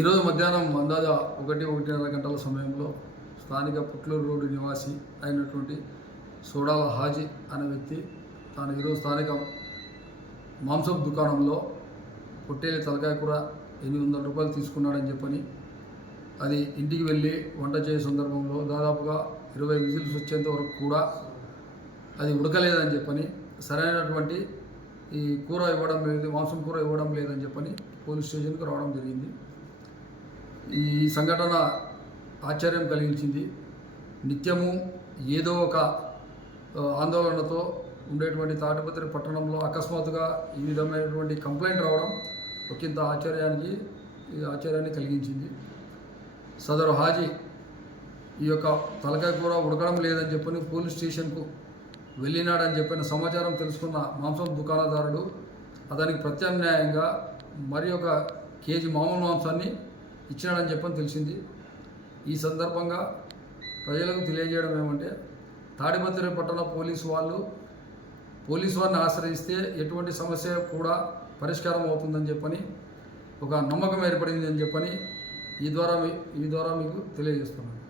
ఈరోజు మధ్యాహ్నం అందాజ 1-1:30 గంటల సమయంలో స్థానిక పుట్లూరు రోడ్డు నివాసి అయినటువంటి సోడాల హాజీ అనే వ్యక్తి తాను ఈరోజు స్థానిక మాంసపు దుకాణంలో పొట్టేలి తలకాయ కూర 800 రూపాయలు తీసుకున్నాడని చెప్పని, అది ఇంటికి వెళ్ళి వంట చేసే సందర్భంలో దాదాపుగా 20 విజిల్స్ వచ్చేంత వరకు కూడా అది ఉడకలేదని చెప్పని, సరైనటువంటి ఈ కూర ఇవ్వడం లేదు, మాంసం కూర ఇవ్వడం లేదని చెప్పని పోలీస్ స్టేషన్కి రావడం జరిగింది. ఈ సంఘటన ఆశ్చర్యం కలిగించింది. నిత్యము ఏదో ఒక ఆందోళనతో ఉండేటువంటి తాటిపత్రి పట్టణంలో అకస్మాత్తుగా ఈ విధమైనటువంటి కంప్లైంట్ రావడం ఒకంత ఆశ్చర్యాన్ని కలిగించింది. సదరు హాజీ ఈ యొక్క తలకాయ కూర ఉడకడం లేదని చెప్పని పోలీస్ స్టేషన్కు వెళ్ళినాడని చెప్పిన సమాచారం తెలుసుకున్న మాంసం దుకాణదారుడు అతనికి ప్రత్యామ్నాయంగా మరి ఒక కేజీ మామూలు మాంసాన్ని ఇచ్చినాడని చెప్పని తెలిసింది. ఈ సందర్భంగా ప్రజలకు తెలియజేయడం ఏమంటే, తాడిపత్రి పట్టణ పోలీసు వారిని ఆశ్రయిస్తే ఎటువంటి సమస్య కూడా పరిష్కారం అవుతుందని చెప్పని ఒక నమ్మకం ఏర్పడింది అని చెప్పని ఈ ద్వారా మీకు తెలియజేస్తున్నాను.